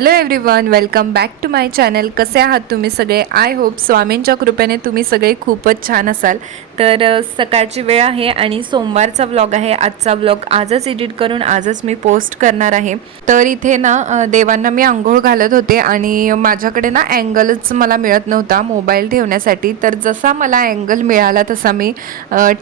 Hello everyone welcome back to my channel कसे आहात तुम्ही सगळे? आय होप स्वामींच्या कृपेने तुम्ही सगळे खूपच छान असाल. तर सकाळची वेळ आहे आणि सोमवारचा व्लॉग आहे. आजचा व्लॉग आजच एडिट करून आजच मी पोस्ट करणार आहे. तर इथे ना देवांना मी आंघोळ घालत होते आणि माझ्याकडे ना अँगलच मला मिळत नव्हता मोबाईल ठेवण्यासाठी. तर जसा मला अँगल मिळाला तसा मी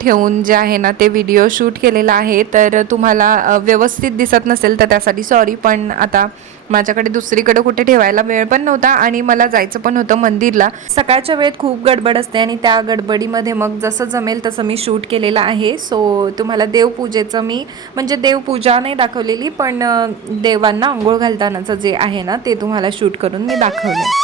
ठेवून जे आहे ना ते व्हिडिओ शूट केलेला आहे. तर तुम्हाला व्यवस्थित दिसत नसेल तर त्यासाठी सॉरी पण आता माझ्याकडे दुसरीकडे कुठे ठेवायला वेळ पण नव्हता आणि मला जायचं पण होतं मंदिरला. सकाळच्या वेळेत खूप गडबड असते आणि त्या गडबडीमध्ये मग जसं जमेल तसं मी शूट केलेलं आहे. सो तुम्हाला देवपूजेचं मी म्हणजे देवपूजा नाही दाखवलेली पण देवांना आंघोळ घालतानाचं जे आहे ना ते तुम्हाला शूट करून मी दाखवलं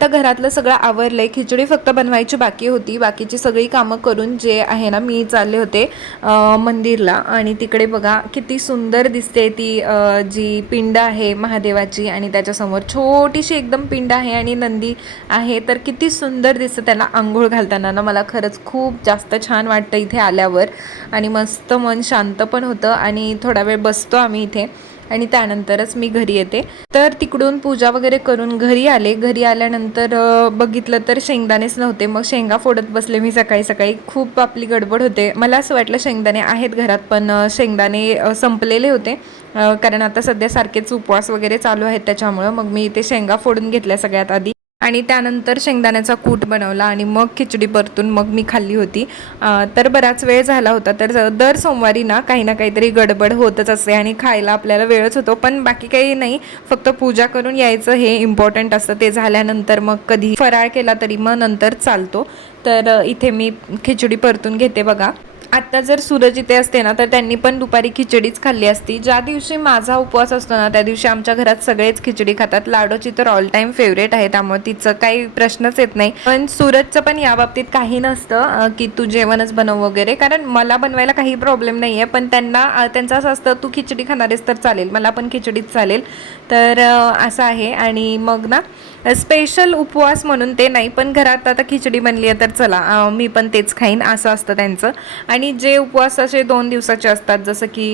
आता घरातलं सगळं आवरलं आहे खिचडी फक्त बनवायची बाकी होती. बाकीची सगळी कामं करून जे आहे ना मी चालले होते मंदिरला. आणि तिकडे बघा किती सुंदर दिसते ती जी पिंड आहे महादेवाची आणि त्याच्यासमोर छोटीशी एकदम पिंड आहे आणि नंदी आहे. तर किती सुंदर दिसतं त्याला आंघोळ घालताना ना मला खरंच खूप जास्त छान वाटतं इथे आल्यावर. आणि मस्त मन शांत पण होतं आणि थोडा वेळ बसतो आम्ही इथे. आणि त्यानंतरच मी घरी येते. तर तिकडून पूजा वगैरे करून घरी आले. घरी आल्यानंतर बघितलं तर शेंगदाणेच नव्हते. मग शेंगा फोडत बसले मी सकाळी सकाळी. खूप आपली गडबड होते. मला असं वाटलं शेंगदाणे आहेत घरात पण शेंगदाणे संपलेले होते. कारण आता सध्या सारखेच उपवास वगैरे चालू आहेत त्याच्यामुळं. मग मी ते शेंगा फोडून घेतल्या सगळ्यात आधी. आणि त्यानंतर शेंगदाण्याचा कूट बनवला आणि मग खिचडी परतून मग मी खाल्ली होती. तर बराच वेळ झाला होता तर दर सोमवारी ना काही ना काहीतरी गडबड होतच असते आणि खायला आपल्याला वेळच होतो पण बाकी काही नाही. फक्त पूजा करून यायचं हे इम्पॉर्टंट असतं ते झाल्यानंतर मग कधी फराळ केला तरी मग नंतर चालतो. तर इथे मी खिचडी परतून घेते बघा. आत्ता जर सूरज इथे असते ना तर त्यांनी पण दुपारी खिचडीच खाल्ली असती. ज्या दिवशी माझा उपवास असतो ना त्या दिवशी आमच्या घरात सगळेच खिचडी खातात. लाडोची तर ऑल टाईम फेवरेट आहे त्यामुळे तिचं काही प्रश्नच येत नाही. पण सूरजचं पण या बाबतीत काही नसतं की तू जेवणच बनव वगैरे. कारण मला बनवायला काही प्रॉब्लेम नाही आहे पण त्यांना त्यांचं असं असतं तू खिचडी खाणारेस तर चालेल मला पण खिचडीच चालेल. तर असं आहे. आणि मग ना स्पेशल उपवास म्हणून ते नाही पण घरात आता खिचडी बनली आहे तर चला मी पण तेच खाईन असं असतं त्यांचं. आणि आणि जे उपवास असे दोन दिवसाचे असतात जसं की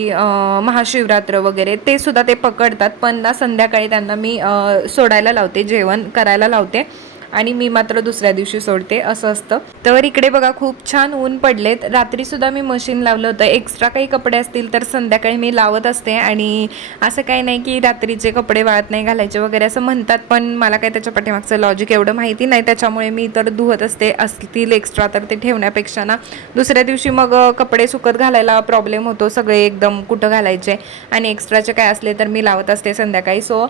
महाशिवरात्र वगैरे ते सुद्धा ते पकडतात. पण ना संध्याकाळी त्यांना मी सोडायला लावते जेवण करायला लावते. आणि मी मात्र दुसऱ्या दिवशी सोडते असं असतं. तर इकडे बघा खूप छान ऊन पडलेत. रात्री सुद्धा मी मशीन लावलं होतं. एक्स्ट्रा काही कपडे असतील तर संध्याकाळी मी लावत असते. आणि असं काही नाही की रात्रीचे कपडे वाळत नाही घालायचे वगैरे असं म्हणतात. पण मला काही त्याच्या पाठीमागचं लॉजिक एवढं माहिती नाही. त्याच्यामुळे मी तर धुवत असते. असतील एक्स्ट्रा तर ते ठेवण्यापेक्षा ना. दुसऱ्या दिवशी मग कपडे सुकत घालायला प्रॉब्लेम होतो. सगळे एकदम कुठं घालायचे? आणि एक्स्ट्राचे काय असले तर मी लावत असते संध्याकाळी. सो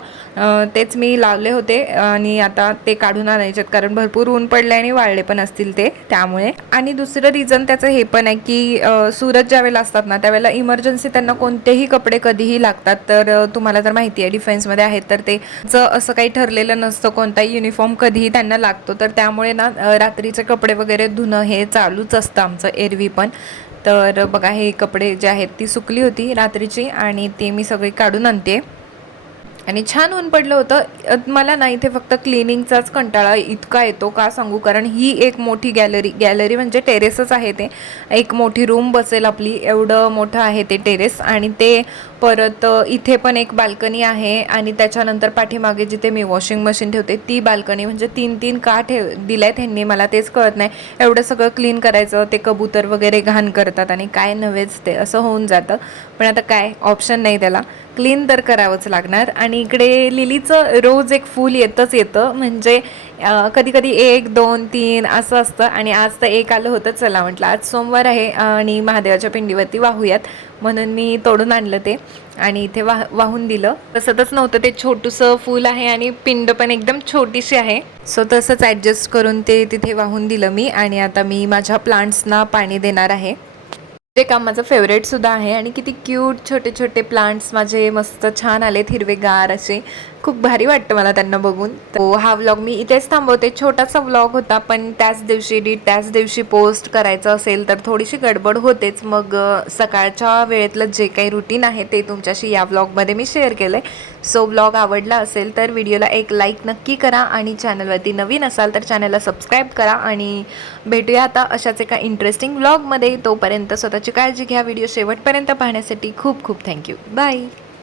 तेच मी लावले होते. आणि आता ते काढून आणायचे. कारण भरपूर ऊन पडले आणि वाळले पण असतील ते त्यामुळे. आणि दुसरं रिझन त्याचं हे पण आहे की सूरज सूरज ज्यावेळेला असतात ना त्यावेळेला इमर्जन्सी त्यांना कोणतेही कपडे कधीही लागतात. तर तुम्हाला तर माहिती आहे डिफेन्समध्ये आहेत तर ते जर असं काही ठरलेलं नसतं कोणताही युनिफॉर्म कधीही त्यांना लागतो. तर त्यामुळे ना रात्रीचे कपडे वगैरे धुणं हे चालूच असतं आमचं एरवी पण. तर बघा हे कपडे जे आहेत ती सुकली होती रात्रीची आणि ते मी सगळी काढून आणते. आणि छान ऊन पडलं होतं. मला ना इथे फक्त क्लिनिंगचाच कंटाळा इतका येतो का सांगू? कारण ही एक मोठी गॅलरी गॅलरी म्हणजे टेरेसच आहे ते. एक मोठी रूम बसेल आपली एवढं मोठं आहे ते टेरेस. आणि ते परत इथे पण एक बाल्कनी आहे आणि त्याच्यानंतर पाठीमागे जिथे मी वॉशिंग मशीन ठेवते ती बाल्कनी म्हणजे तीन तीन का ठेव दिल्या त्यांनी मला तेच कळत नाही. एवढं सगळं क्लीन करायचं ते कबूतर वगैरे घाण करतात आणि काय नव्हेच ते असं होऊन जातं. पण आता काय ऑप्शन नाही त्याला. क्लीन तर करावंच लागणार आणि इकडे लिलीचं रोज एक फूल येतंच येतं. म्हणजे कधी कधी एक दोन तीन असं असतं. आणि आज तर एक आलं होतं. चला म्हटलं आज सोमवार आहे आणि महादेवाच्या पिंडीवरती वाहूयात. म्हणून मी तोडून आणलं ते आणि इथे वाह वाहून दिलं. तसंच नव्हतं ते छोटूसं फूल आहे आणि पिंड पण एकदम छोटीशी आहे. सो तसंच ॲडजस्ट करून ते तिथे वाहून दिलं मी. आणि आता मी माझ्या प्लांट्सना पाणी देणार आहे. ते काम माझं फेवरेटसुद्धा आहे आणि किती क्यूट छोटे छोटे प्लांट्स माझे मस्त छान आलेत हिरवेगार असे. खूप भारी वाटतं मला त्यांना बघून. तो हा व्लॉग मी इथेच थांबवते. छोटासा व्लॉग होता पण त्याच दिवशी एडिट त्याच दिवशी पोस्ट करायचं असेल तर थोडीशी गडबड होतेच. मग सकाळच्या वेळेतलं जे काही रुटीन आहे ते तुमच्याशी या व्लॉगमध्ये मी शेअर केलं आहे सो व्लॉग आवडला असेल तर व्हिडिओला एक लाईक नक्की करा आणि चॅनलवरती नवीन असाल तर चॅनलला सबस्क्राईब करा आणि भेटूया आता अशाच एका इंटरेस्टिंग व्लॉगमध्ये तोपर्यंत स्वतःची काळजी घ्या. व्हिडिओ शेवटपर्यंत पाहण्यासाठी खूप खूप थँक्यू बाय